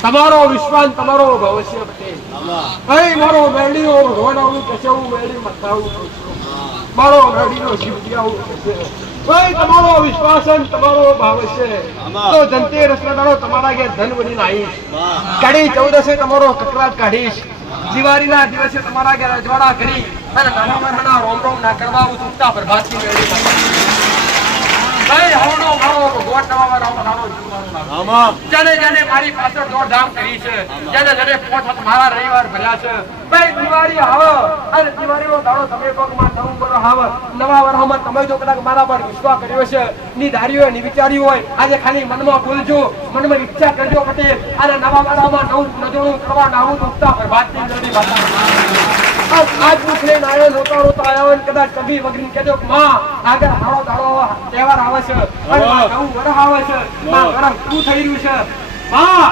તમારો વિશ્વાસ તમારો ભવિષ્ય પટેલ ભાઈ મારો મેળીઓ ભગવાન કહેવું મેળી મથાવું મારો મેળીનો શિવડિયાવું કહેશે ભાઈ તમારો વિશ્વાસ તમારો ભવિષ્ય તો ધનતેરસ ના દાડો તમારા ઘેર ધન બનીને આવીશ કડી 14 તમારો કકરાટ કાઢીશ દિવાળી ના દિવસે તમારા ઘેર અજવાળા કરી અને નાના નાના રોમ રોમ ના કરવા ઉઠતા પ્રભાતની મેળી ભાઈ હવનો મારો ભગવાન નવા રામો જાને જાને મારી પાછળ દોડધામ કરી છે જાને જાને પોઠત મારા રવિવાર ભર્યા છે ભાઈ દિવાળી આવે અને દિવાળીનો દાડો તમે પગમાં નવું વર્ષ આવે નવા વર્ષમાં તમે જો કદાચ મારા પર વિશ્વાસ કર્યો છે ની ધાર્યું હોય ની વિચાર્યું હોય આજે ખાલી મનમાં બોલજો મનમાં ઈચ્છા કરજો પટેલ અને નવા વર્ષમાં નવું નજોણું કરવા નાવું ઉઠતા પ્રભાતની મેળી વાતા आज पूछने आयो रोता रोता आयो ने कदाच कभी वगरीन कहेजो मां આગળ હારો દાડો તહેવાર આવે છે અને નવું વર્ષ આવે છે માં વર્ષ શું થઈ રહ્યું છે માં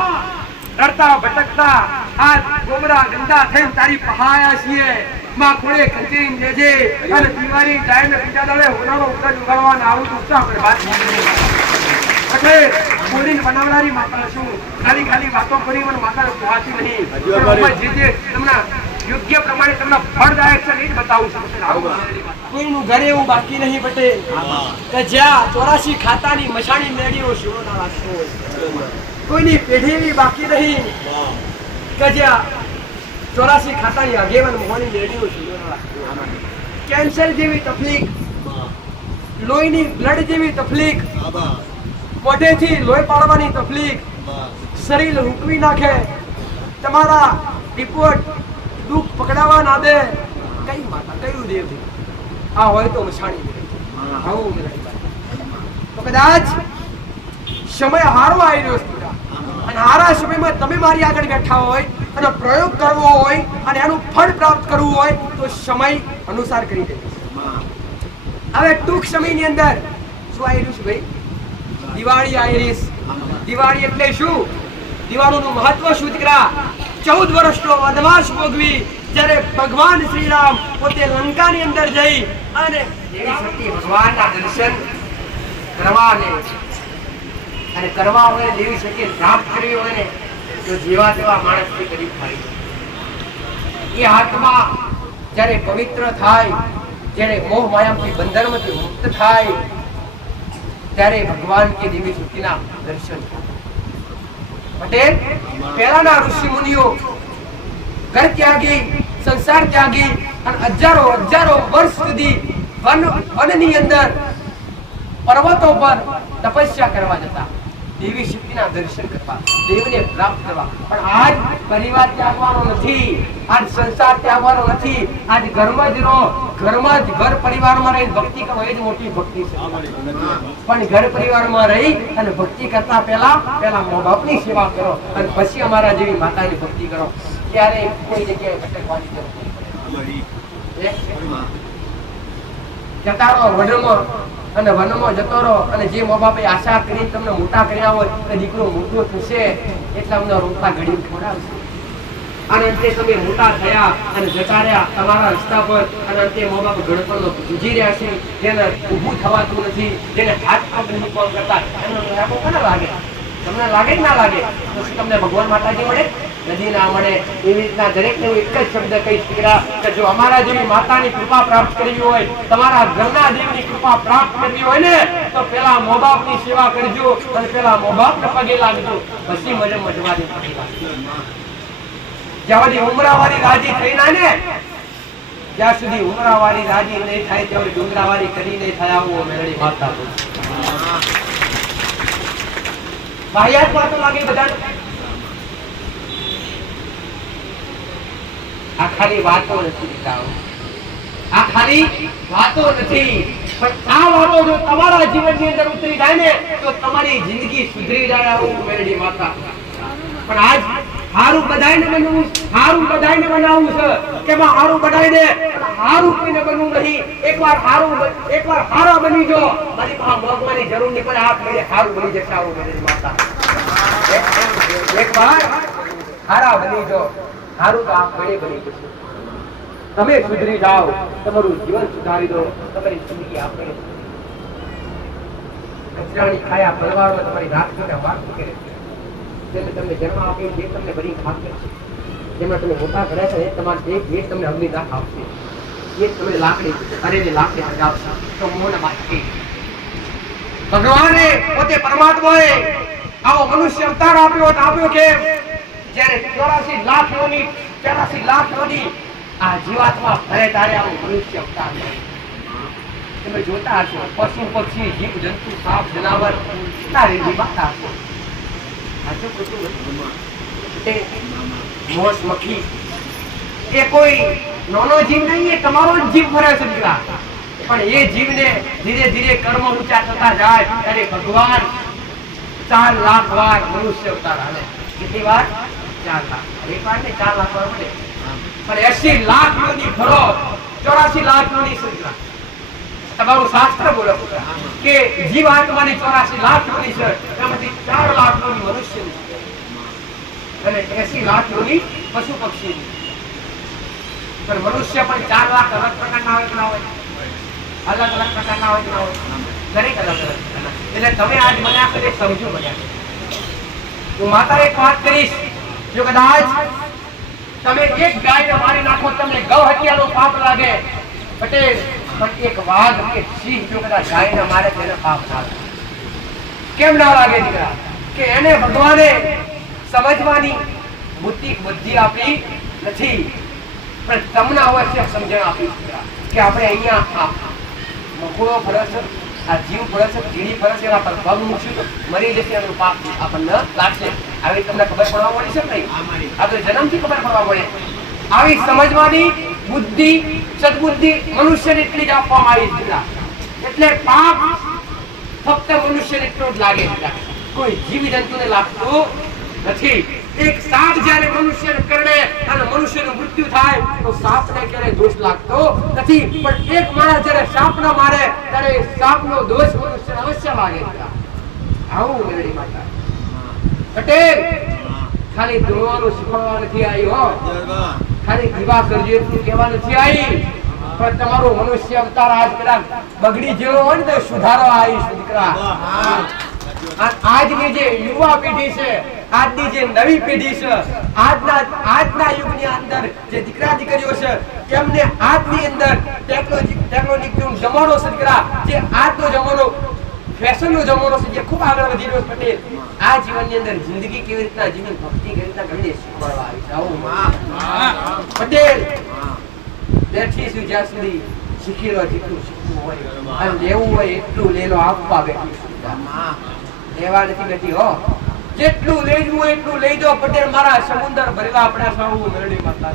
ડરતા ભટકતા આ ગોમરા ગંદા થઈને તારી પહાયા છીએ માં ખોળે ખંચીને લેજે અને દિવાળી જાય ને બીજા દાડે હોનારો ઉગડ ઉગાડવા આવું તો ઉત્સાહ પર વાત એટલે બોલીને બનાવનારી માતા છું ખાલી ખાલી વાતો કરી મને માતા પહોંચી નહીં જે તમને યોગ્ય પ્રમાણે તમને ફળદાયક છે એ બતાવું છું કોઈનું ઘરે એવું બાકી નહીં પટેલ કે જ્યાં 84 ખાતાની મશાણી મેળીઓ શિરોના રાખતો હોય કોઈની પેઢીની બાકી નહીં કે જ્યાં 84 ખાતાની આગેવાન મોહની મેળીઓ શિરોના રાખતો હોય કેન્સર જેવી તકલીફ લોહીની બ્લડ જેવી તકલીફ મોઢેથી લોહી પાડવાની તકલીફ શરીર રૂકવી નાખે તમારા રિપોર્ટ દુઃખ પકડાવા ના દે કઈ માતા કયું દેવ આ હોય તો મશાણી આવું તો કદાચ સમય હારો આવી રહ્યો છે અને હારા સમયમાં તમે મારી આગળ બેઠા હોય અને પ્રયોગ કરવો હોય અને એનું ફળ પ્રાપ્ત કરવું હોય તો સમય અનુસાર કરી દે હવે ટૂંક સમયની અંદર શું આવી રહ્યું છે ભાઈ દિવાળી આવી રહી દિવાળી એટલે શું દિવાળીનું મહત્વ શું દીકરા 14 વર્ષનો વનવાસ ભોગવી જ્યારે ભગવાન શ્રી રામ પોતે લંકાની અંદર જઈ અને દેવી શક્તિ ભગવાનના દર્શન કરવા હોય દેવી શક્તિ પ્રાપ્ત કરવી હોય ને તો જેવા તેવા માણસથી કરી થાય એ હાથમાં જ્યારે પવિત્ર થાય જ્યારે મોહ માયાથી બંધનમાંથી મુક્ત થાય ત્યારે ભગવાન કે દેવી શક્તિના દર્શન પટેલ પહેલાના ઋષિ મુનિઓ ઘર ત્યાગી સંસાર ત્યાગી અને હજારો વર્ષ સુધી વનની અંદર પર્વતો પર તપસ્યા કરવા જતા દેવી શક્તિના દર્શન કરવા દેવને પ્રાપ્ત કરવા પણ આજ પરિવાર ત્યાગવાનો નથી આજ સંસાર ત્યાગવાનો નથી આજ ઘરમાં જ રહો ઘરમાં જ ઘર પરિવારમાં રહી ભક્તિ કરો એ જ મોટી ભક્તિ છે પણ ઘર પરિવારમાં રહી અને ભક્તિ કરતા પહેલા મા બાપની સેવા કરો અને પછી અમારા જેવી માતાની ભક્તિ કરો ત્યારે કોઈ જગ્યાએ ભટકવાની જરૂર નથી જતા રહો વનમાં અને વનમાં જતો રહો અને જે મા બાપે આશા કરી તમને મોટા કર્યા હોય કે દીકરો મોટો થશે એટલા અમને રોટલા ઘડી ખવડાવશે અને અંતે તમે મોટા થયા અને જતા રહ્યા તમારા રસ્તા પર અને અંતે મા બાપ ગણપણનો જુજી રહ્યા છે જેને ઊભું થવાતું નથી જેને હાથ પગ નહીં કોણ કરતા એનો લાગો કોને લાગે તમને લાગે કે ના લાગે તો તમને ભગવાન માતાજી મળે નદી ના મળે એવી રીતના દરેકને એક જ શબ્દ કહી શક્યા કે જો અમારા જેવી માતાની કૃપા પ્રાપ્ત કરવી હોય તમારા ઘરના દેવની કૃપા પ્રાપ્ત કરવી હોય ને તો પેલા મા બાપની સેવા કરજો અને પેલા મા બાપને પગે લાગજો પછી મને મજવાની જ્યાં સુધી ઉમરાવાળી રાજી થઈ ના ને જ્યાં સુધી ઉમરાવાળી રાજી નહીં થાય ત્યાં ડુંગરાવાળી કરી નહીં થાય આવું મેળવી માતા બાહ્યાત વાતો લાગે બધા આ ખાલી વાતો નથી આ ખાલી વાતો નથી પણ આ વાતો જો તમારા જીવનની અંદર ઉતરી જાય ને તો તમારી જિંદગી સુધરી જાય આવું મેરડી માતા પણ આજ હારું બધાયને બનવું બનાવવું છે કે માં હારું બધાયને હારું કોઈને બનવું નહીં એકવાર હારા બની જો મારી પાસે ભગવાનની જરૂર નહીં પડે આપ મેરે હારું બની જશે આવું મેરડી માતા એકવાર હારા બની જો હારું તો આપ ઘણી બની જશે તમે સુધરી જાઓ તમારું જીવન સુધારી દો તમારી જિંદગી આપણે કચરાની ખાયા પરિવારમાં તમારી રાત કરે વાત કરે જેને તમને જન્મ આપ્યો જે તમને બધી ખાતર છે, જેમાં તમે મોટા કર્યા છે, એ તમારે એક ભેટ તમને અગ્નિદાહ આપશે, એ તમે લાકડી અરેની લાકડી સજાવશો તો મોને બાકી ભગવાને પોતે પરમાત્માએ આવો મનુષ્ય અવતાર આપ્યો કે જ્યારે 84 લાખ યોની આ જીવાત્મા ભરે તારે આવો મનુષ્ય અવતાર તમે જોતા હશો પશુ પક્ષી જીવ જંતુ સાપ જનાવર તારે જીવાતા હશો આજો મોસ મક્ખી એ કોઈ નાનો જીવ નહીં, એ તમારો જ જીવ ફરે છે દીકરા, પણ એ જીવને ધીરે ધીરે કર્મ ઊંચા થતા જાય ત્યારે ભગવાન 4 લાખ વાર મનુષ્ય અવતાર આવે. કેટલી વાર? 4 લાખ. એક વાર ને 4 લાખ વાર મળે, પણ 80 લાખ યોની ફરો, 84 લાખ યોની સંખ્યા તમારું શાસ્ત્ર બોલે કે જીવ આત્માની 84 લાખ યોની છે, એમાંથી 4 લાખ યોની મનુષ્યની અને 80 લાખ યોની પશુ પક્ષીની. પણ મનુષ્ય પણ 4 લાખ અલગ પ્રકારના હોય કે ના હોય? અલગ અલગ પ્રકારના હોય કે ના હોય? દરેક અલગ અલગ પ્રકારના. એટલે તમે આજ મને આ કદે સમજો બધા. હું માતા એક વાત કરીશ, જો કદાચ તમે એક ગાયને મારી નાખો તમને ગૌ હત્યાનો પાપ લાગે પટેલ, પણ એક વાઘ એક સિંહ જો કદાચ ગાયને મારે તેને પાપ ના લાગે. કેમ ના લાગે દીકરા? કે એને ભગવાને સમજવાની બુદ્ધિ આપી નથી, પણ તમને અવશ્ય સમજણ આપી કે આપણે અહીંયા મકોડો ફરે છે, આ જીવ ફરે છે, કીડી ફરે છે, એના પર પગ મૂકશું તો મરી જશે, એનું પાપ આપણને લાગશે. આવી તમને ખબર પડવા મળી છે નહીં? આ તો જન્મથી ખબર પડવા મળે. આવી સમજવાની બુદ્ધિ સદબુદ્ધિ મનુષ્યને એટલી જ આપવામાં આવી છે. એટલે પાપ ફક્ત મનુષ્યને એટલો જ લાગે છે, કોઈ જીવ જંતુને લાગતું નથી. એક સાપ જ્યારે મનુષ્યને કરડે અને મનુષ્યનું મૃત્યુ થાય તો સાપને ક્યારે દોષ લાગતો નથી, પણ એક માણસ જ્યારે સાપને મારે ત્યારે સાપનો દોષ મનુષ્યને અવશ્ય લાગે. આવું મેળવી માતા પટેલ ખાલી દોડવાનું શીખવવા નથી આવી હો, ખાલી દીવા કરજો એટલું કહેવા નથી આવી, પણ તમારો મનુષ્ય અવતાર આજ કદાચ બગડી જેવો હોય ને તો સુધારવા આવી છે દીકરા. આજની જે યુવા પેઢી છે, આજની જે નવી પેઢી છે, આજના યુગની અંદર જે દીકરા દીકરીઓ છે, એમને આજની અંદર ટેકનોલોજીનો જમાનો છે દીકરા, જે આજનો જમાનો ફેશનનો જમાનો છે, જે ખૂબ આગળ વધી રહ્યો છે પટેલ. આ જીવનની અંદર જિંદગી કેવી રીતના જીવન, ભક્તિ કેવી રીતના કરવી શીખવાડવા આવી છે પટેલ. બેઠી છું જ્યાં સુધી શીખી લો, જેટલું શીખવું હોય અને લેવું હોય એટલું લેલો, આપવા બેઠી છું, લેવા નથી બેઠી હો. જેટલું લેવું હોય એટલું લઈ દો પટેલ. મારા સમુદ્ર ભરેલા પડ્યા સાહુ મેરડી માતા,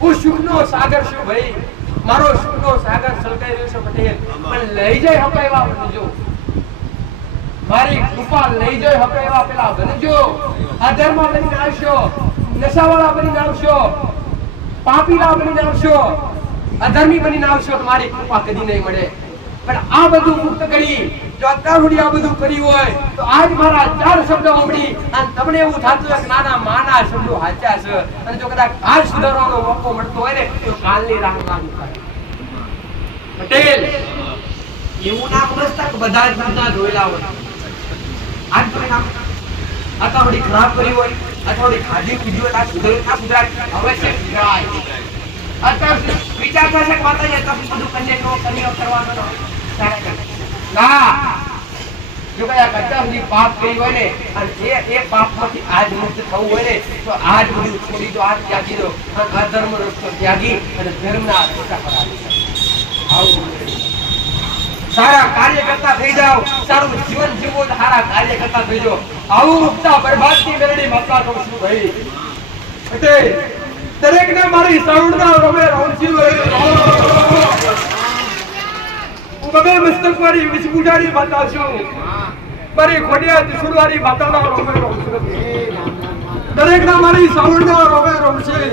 હું સુખનો સાગર છું ભાઈ, મારો સુખનો સાગર છલકાઈ રહ્યો છે પટેલ, પણ લઈ જાય હપા એવા બનજો, મારી કૃપા લઈ જાય હપા એવા પેલા બનજો. અધર્મ બનીને આવશો, નશાવાળા બનીને આવશો, પાપીલા બનીને આવશો, અધર્મી બનીને આવશો તો મારી કૃપા કદી નહીં મળે. પણ આ બધું મુક્ત કરી જો અત્યાર સુધી આ બધું કર્યું હોય તો આજ મારા 4 શબ્દો સાંભળી અને તમને એવું થતું હોય કે નાના માના શબ્દો સાચા છે, અને જો કદાચ આજ સુધારવાનો મોકો મળતો હોય ને તો કાલની રાહ લાગુ કરે પટેલ. એવું ના સમજતા કે બધા જ બધા જોયેલા હોય. આજ તમે નામ અથવા થોડી ખરાબ કરી હોય અથવા થોડી ખાધી પીધી હોય, આ સુધાર અવશ્ય સુધારાય. અત્યારે વિચાર થશે કે માતાજી તમે બધું કન્યા કરવાનો ના. જો કયા કરતા સુધી પાપ કરી હોય ને અને એ પાપમાંથી આજ મુક્ત થવું હોય ને તો આજ બધું છોડી દો, આજ ત્યાગી દો અને અધર્મ રસ્તો ત્યાગી અને ધર્મના રસ્તા પર આવી જાઓ. સારા કાર્ય કરતા થઈ જાઓ, સારું જીવન જીવો, સારા કાર્ય કરતા થઈ જાઓ. આવું મુક્તા બરબાદની મેરડી માતા કહું છું ભાઈ એટલે દરેકને મારી સાઉન્ડના રમે રણજી હું ગમે મસ્તક મારી વિસ્ફુટાની માતા છું, મારી ખોડિયા ત્રિશુળવાળી માતાના રમે રણજી દરેકના મારી સાઉન્ડના રમે રણજી.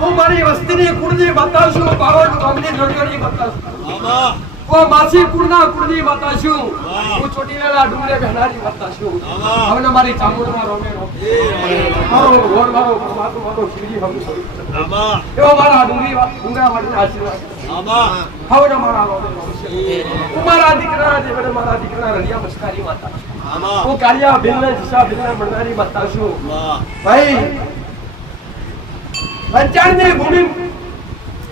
હું મારી વસ્તીની કુળની માતા છું, બાવન ગામની નળિયાની માતા છું, ઓ માસી કુળના કુળની માતા છું, હું ચોટીલાના ડુંગરે બહેનારી માતા છું. હવે મારી ચામુંડમાં રોમે મારો ગોળ મારો પરમાત્મા મારો શિવજી હમ એવો મારા ડુંગરા માટે આશીર્વાદ હવે મારા રોમે હું મારા દીકરા દેવડે મારા દીકરા રલિયા મસ્કારી માતા. હું કાલિયા ભીલને જીસા ભીલને મળનારી માતા છું ભાઈ પંચાણની ભૂમિ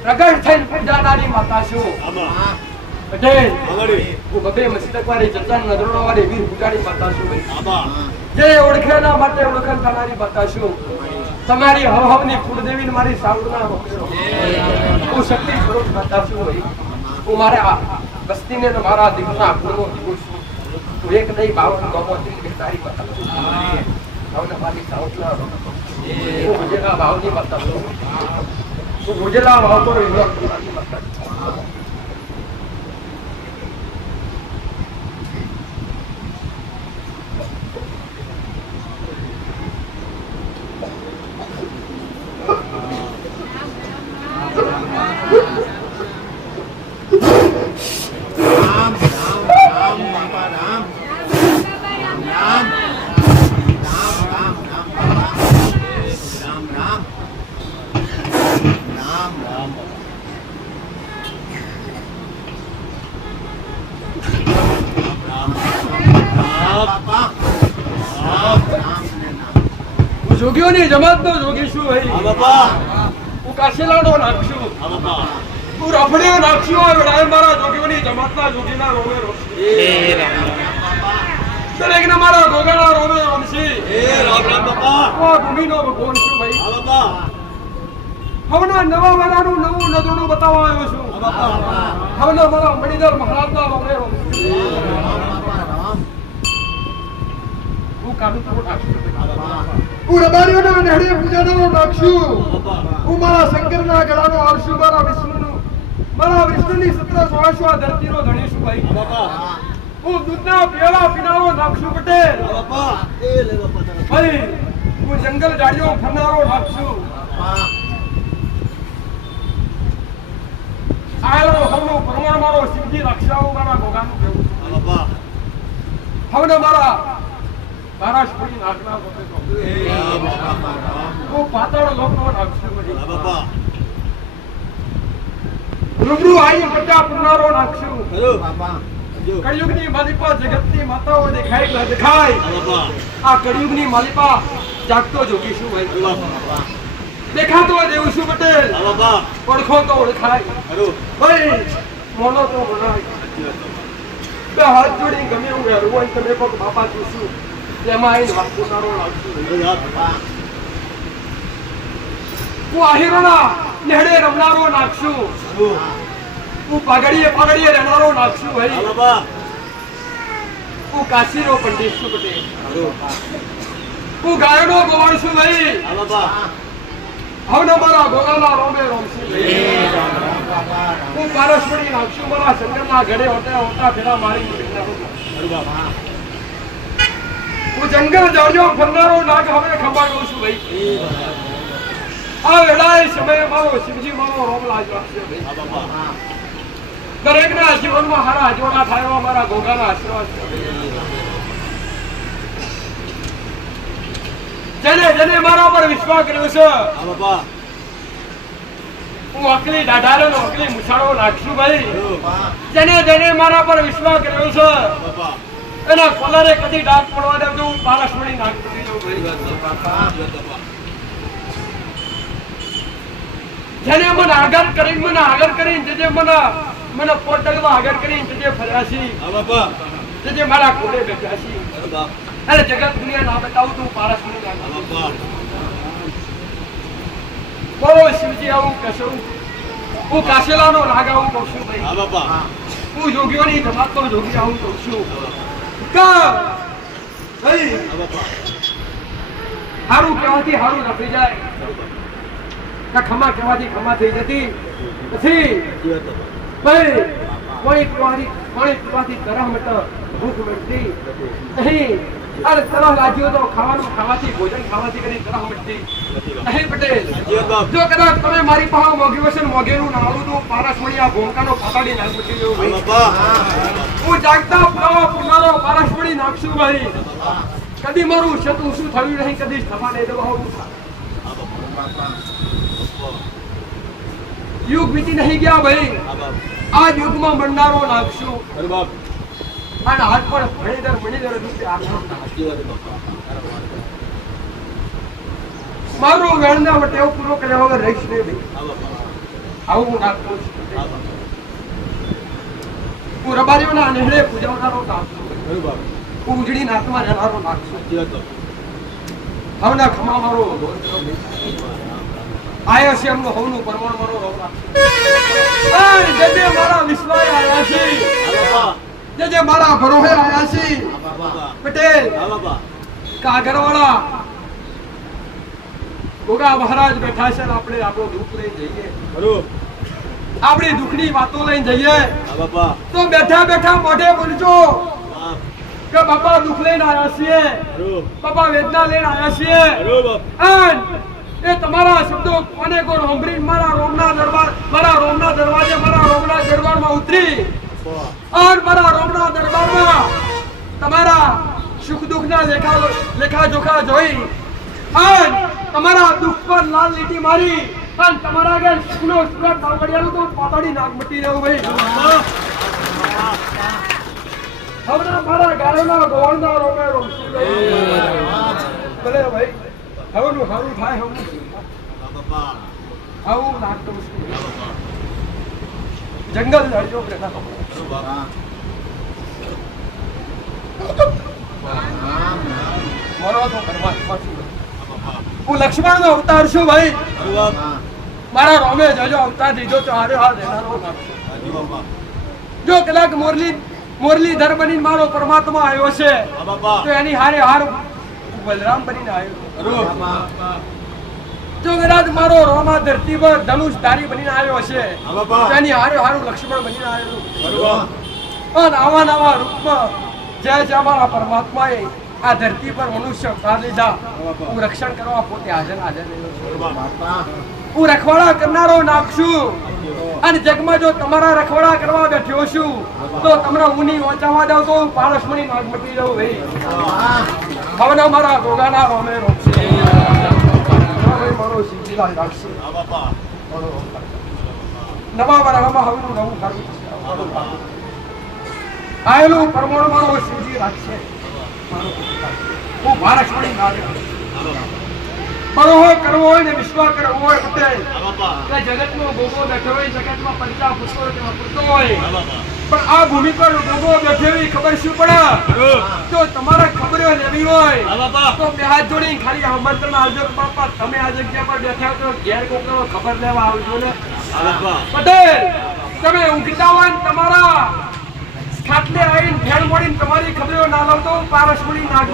પ્રગટ થઈને પૂજાનારી માતા છું પટેલ હું બબે મસ્તક વાળી ચચાન નજરો વાળી વીર પૂજાની માતા છું જે ઓળખેના માટે ઓળખાણ થનારી માતા છું તમારી હવની કુળદેવી મારી સાવડના હું શક્તિ સ્વરૂપ માતા છું ભાઈ હું મારા વસ્તીને મારા દીકરા ગુણો દીકું છું તું એક નહીં 52 ગોમોત્રી તારી માતા છું ભાવના મારી સાવડના હું ગુજેલા ભાવની માતા છું હું ગુજેલા ભાવ પર મારી માતા છું જોગીઓની જમાતનો જોગી છું ભાઈ હું કાશીલાનો નાખશું હું રફડીઓ નાખશું વેળાએ મારા જોગીઓની જમાતના જોગીના રોમે રોમશી દરેકને મારા ગોગાના રોમે રોમશી હું ભૂમિનો ભગવાન છું ભાઈ હવના નવા વાળાનું નવું નજરનું બતાવવા આવ્યો છું હવના મારા મણિધર મહારાજના રોમે રોમશી હું કાઢું તો નાખશું હું રબારીઓના નેહડીએ પૂજાનો નાખશું હું મારા શંકરના ગળાનો આવશું મારા વિષ્ણુની 17 આ ધરતીનો ધણી છું ભાઈ હું દૂધના પીળા પીનારો નાખશું પટેલ ભાઈ હું જંગલ જાડીઓ ફરનારો નાખશું આયલો હવનો પ્રમાણ મારો શિવજી રક્ષાઓ મારા ગોગાનું કેવું હવને મારા છોડી નાખના હું પાતાળ લોકનો નાખશું રૂબરૂ આઈ પ્રજા પુનારો નાખશું કળિયુગની માલિપા જગતની માતાઓ દેખાય આ કળિયુગની માલિપા જાગતો જોગીશું ભાઈ દેખાતો દેવ છું પટેલ ઓળખો તો ઓળખાય ભાઈ મોનો તો મનાય બે હાથ જોડી ગમે એવું હેરું હોય તમે કોક બાપા જોશું તેમાં આવીને વાપુનારો લાવશું હું આહિરોના નેહડે રમનારો નાખશું હું પાઘડીએ રહેનારો નાખશું ભાઈ હું કાશીનો પંડિત છું પટેલ હું ગાયનો ગોવાળ છું ભાઈ હવના મારા ગોગાના રોમે રોમશું હું પારસપડી નાખશું મારા શંકરના ઘડે હોતા ફેરા મારી હું જંગલ જાડ્યો ફરનારો નાગ હવે ખંભા કરું છું ભાઈ આ વેળાએ સમયે મારો શિવજી મારો રોમ લાજ રાખશે ભાઈ દરેકના જીવનમાં હારા જોડા થાય મારા ગોગાના આશીર્વાદ જેને મારા પર વિશ્વાસ કર્યો છે હું અકલી દાઢારો નો અકલી મુછાળો નાખશું ભાઈ જેને મારા પર વિશ્વાસ કર્યો છે એના કોલરે કદી ડાક પડવા દે તો હું પારસમણી નાખ કરી દઉં જેને મને આગળ કરીને જે મને પોટકમાં આગળ કરીને જે ફર્યાસી જે મારા કોલે બેઠ્યાસી અરે જગત દુનિયા ના બતાવું તું પારસમણી નાખ બોલો શિવજી આવું કશું હું કાશેલાનો નાગ આવું કહું છું ભાઈ હું જોગીઓની જમાતનો જોગી આવું કહું છું હારું કહેવાથી હારું નફરી જાય ખમા કહેવાથી ખમા થઈ જતી પછી ભાઈ કોણી પીવાથી તરહ મટ ભૂખ મટતી અહીં અરે તરહ લાગ્યો તો ખાવાથી ભોજન ખાવાથી કરી તરહ મટતી અહીં પટેલ જો કદાચ તમે મારી પાસે મોગી વસન મોગેનું નાળું તો પારસમણી આ ભોંકાનો પાતાડી નાખ મટી ગયો હું જાગતા પુનારો પારસમણી નાખશું ભાઈ કદી મારું શતું શું થયું નહીં કદી થવા નહીં દેવા યુગ વીતી નહીં ગયા ભાઈ આ યુગમાં મંડારો નાખશું અને હાથ પર મણીદર રૂપે મારું વેણના વટે એવું પૂરો કર્યા વગર રહીશ નહીં ભાઈ. આવું હું નાખતો છું. હું રબારીઓના નેહડે પૂજાવનારો નાખશું. હું ઉજળી નાકમાં રહેનારો નાખશું. હવના ખમા મારો આયા છે એમનો હવનું પરમાણ મારો રવ નાખશું. જે મારા વિશ્વાસ આયા છે, જે મારા ભરોહે આયા છે પટેલ કાગરવાળા ગોગા મહારાજ બેઠા છે ને આપણે આપણો દુઃખ લઈને જઈએ, આપણી દુઃખની વાતો લઈને જઈએ તો બેઠા બેઠા મોઢે બોલજો કે બાપા દુઃખ લઈને આવ્યા છીએ, બાપા વેદના લઈને આવ્યા છીએ. એ તમારા શબ્દો કોને કો સાંભળીને મારા રોમના દરવાજે મારા રોમના દરબારમાં ઉતરી અને મારા રોમના દરબારમાં તમારા સુખ દુઃખના લેખા જોખા જોઈ અને તમારા દુઃખ પર લાલ લીટી મારી અને તમારા આગળ સુખનો સુરત નાગડિયાનું તો પાતાડી નાક મટી રહ્યું ભાઈ. હમણાં મારા ગાળાના ગોળના રોમે રોમસી ભલે ભાઈ હવનું હારું થાય હવનું આવું નાખતું જંગલ હરિયો પ્રેતા મરો તો પરમાત્મા છું. હું લક્ષ્મણ નો અવતાર છું ભાઈ. મારા રોમે જજો અવતાર દીધો તો હારે હાર દેનારો નાખશું. જો કદાચ મુરલીધર બનીને મારો પરમાત્મા આવ્યો છે તો એની હારે હાર બલરામ બનીને આવ્યો. જો કદાચ મારો રોમા ધરતી પર ધનુષ ધારી બનીને આવ્યો છે તો એની હારે હારું લક્ષ્મણ બનીને આવ્યો. અને આવા નવા રૂપમાં જે મારા પરમાત્માએ આ ધરતી પર મનુષ્ય અવતાર લીધા, હું રક્ષણ કરવા પોતે હાજર હું રખવાડા કરનારો નાખશું. અને જગમાં જો તમારા રખવાડા કરવા બેઠ્યો છું તો તમને હું નહીં વાંચાવા દઉં તો પારસમણી નાગ મટી જાઉં ભાઈ. હવે મારા ગોગાના રોમે રોકશે મારો સિદ્ધિલાલ રાખશે. નવા વરામાં હવેનું નવું કરવું આયેલું પરમાણુ મારો સિદ્ધિ રાખશે. હું પારસમણી નાગ બરોબર કરવો હોય ને વિશ્વાસ કરવો હોય પટેલ કે જગતમાં ગોગો બેઠો હોય, જગતમાં પંચા પુષ્પો પૂરતો હોય, પણ આ ભૂમિ પર ગોગો બેઠો હોય ખબર શું પડે? જો તમારે ખબરો લેવી હોય તો બે હાથ જોડીને ખાલી આમંત્રણ આવજો કે બાપા તમે આ જગ્યા પર બેઠા તો ઘેર કોકનો ખબર લેવા આવજો ને. પટેલ તમે ઊંઘતા હોય ને તમારા ખાટલે આવીને ફેણ મોડીને તમારી ખબરો ના લાવતો પારસમણી નાગ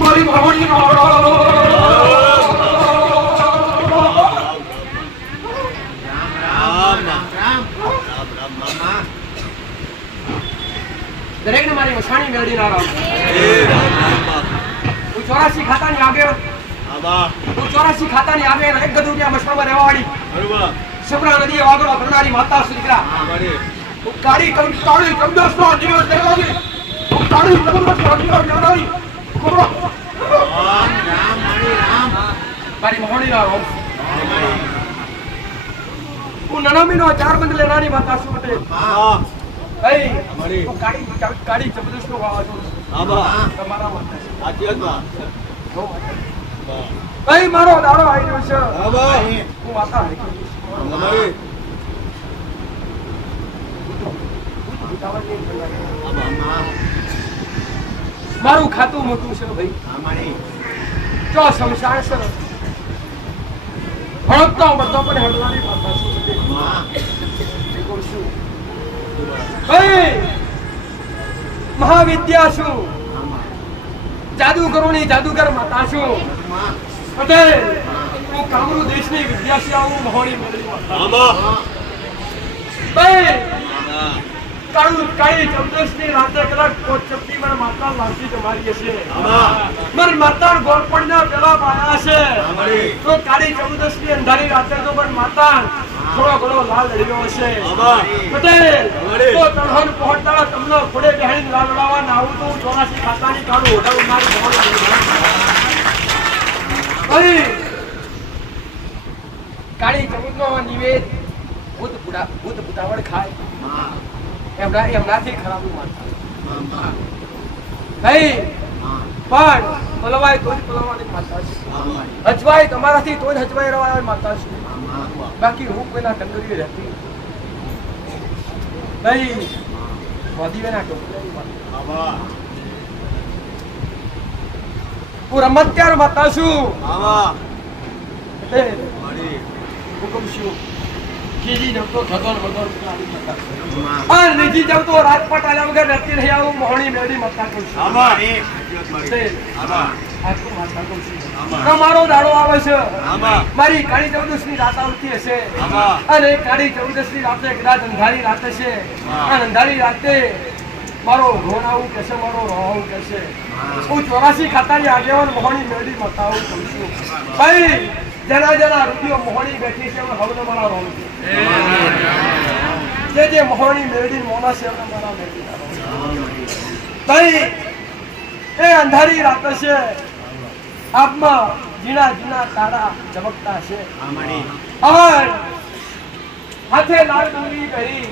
મારી ભાવણી દરેક ને મારી મસાણી મેળવી ના રામ. હું 84 ખાતાની આગળ એક ગદુ રૂપિયા મસાણમાં રહેવાવાળી સપના નદી વાગડો કરનારી માતા સુદીકરા હું કાળી કંટાળી કમદસનો દિવસ દેવાની હું કાળી કમદસનો દિવસ દેવાની ખબરો મારી મહોણી ના રોમ. હું નનામીનો 4 બંધ લેનારી માતા છું પટેલ. કાળી જબરદસ્ત નો વાવાજો તમારા મારો દાડો આવી રહ્યો છે. હું માતા મારું ખાતું મોટું છે ભાઈ. ચો સમશાન છે ભણતો બધો પણ હડવાની માતા છું. મહાવિદ્યા છું, જાદુગરોની જાદુગર માતા છું પટેલ. હું કામરૂ દેશની વિદ્યા છે. આવું મહોણી કાળી ચૌદસની રાતે કદાચ કોચપટી મને માતા લાગતી તમારી હશે મને માતા ગોળપણના પેલા પાયા છે તો કાળી ચૌદસની અંધારી રાતે તો મને માતા થોડો ઘણો લાલ લડ્યો હશે પટેલ તો તણહન પહોંચતા તમને ખોડે બેહાડીને લાલ લડાવવા ના આવું તો 84 ખાતાની કાળું ઓઢાવું મારી ભાઈ કાળી ચૌદનો નિવેદ ભૂત ભૂતાવળ ખાય એમનાથી ખરાબ માનતા નહીં પણ પલવાય તો જ પલવાની માતા છે હચવાય તમારાથી તો જ હચવાય રહેવાની માતા છે બાકી હું કોઈના કંદરી રહેતી નહીં મોદીના કંદરી માતા હું રમત્યાર માતા છું હુકમ છું કીજી જબ તો થતો વગર અને નીજી જબ તો રાજપટ આલ્યા વગર રહેતી નહીં આવું મોહણી મેળી મતા કરું છું તમારો દાડો આવે છે મારી કાળી ચૌદસની રાત આવતી હશે અને કાળી ચૌદસની રાતે કદાચ અંધારી રાત હશે અને અંધારી રાતે મારો રોણ આવું કહેશે મારો રો આવું કહેશે હું 84 ખાતાની આગેવાન મોહણી મેળી મતા આવું કરું છું ભાઈ જના રૂપિયો મોહણી બેઠી છે હવે મારા રોણ જે મોહણી મેળી મોના છે મારા મેળી ભાઈ એ અંધારી રાત છે આપમાં ઝીણા તારા ચમકતા છે હાથે લાલ ડુંગળી પહેરી